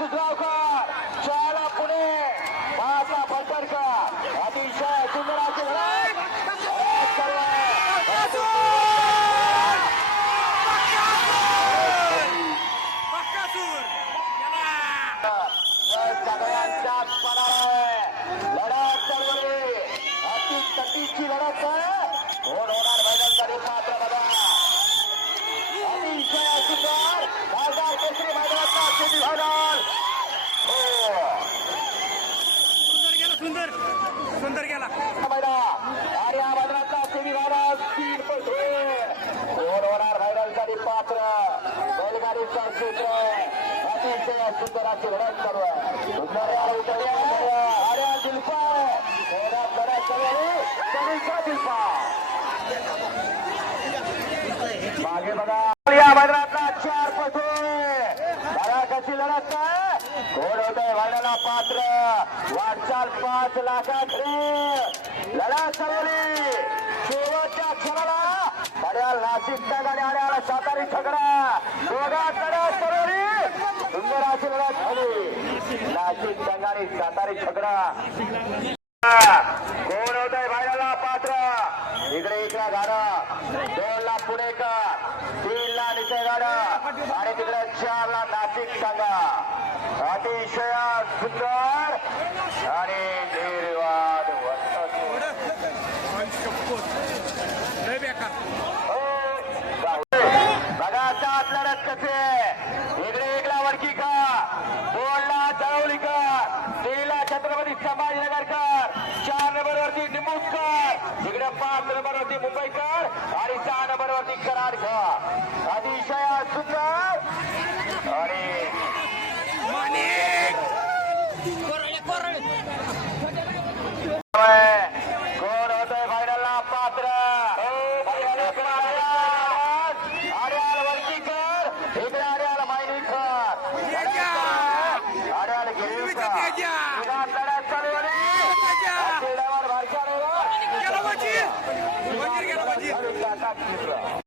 Michael Brown. पात्र. बैलगाडी संस्कृत अतिशय सुंदर अशी लढत चालू आहे सुंदर या उतरली दिलपा. मागे बघा. या मैदानातला चार बघा कशी लढत कोण होत आहे पात्र. वाटचाल पाच लाखात. लढा चालवली शेवटच्या पड्याल नाशिकच्या गाडी आल्या सातारी छकडा. दोघा लढत सरोरी सुंदर अशी लढत झाली. नाशिक संघाने सातारी छकडा. कोण होत आहे बाहेरला पात्र. इकडे इकडे गाडा. दोन ला पुणेकर तीन ला निचे गाडा. आणि तिकडे चार ला नाशिक सांगा अतिशय सुंदर आणि निर्वाद लय बेकार बघा सात लढत कसे इकडे एकला वडकीकर दोन ला जळवलीकर तीन ला छत्रपती संभाजीनगरकर चार नंबर वरती निंबूसकर इकडे पाच नंबर वरती मुंबईकर आणि सहा नंबर वरती कराडकर अतिशय सुंदर. आणि कोरडे कोरडे. कोण होतोय फायनलला पात्र. इकडे Africa.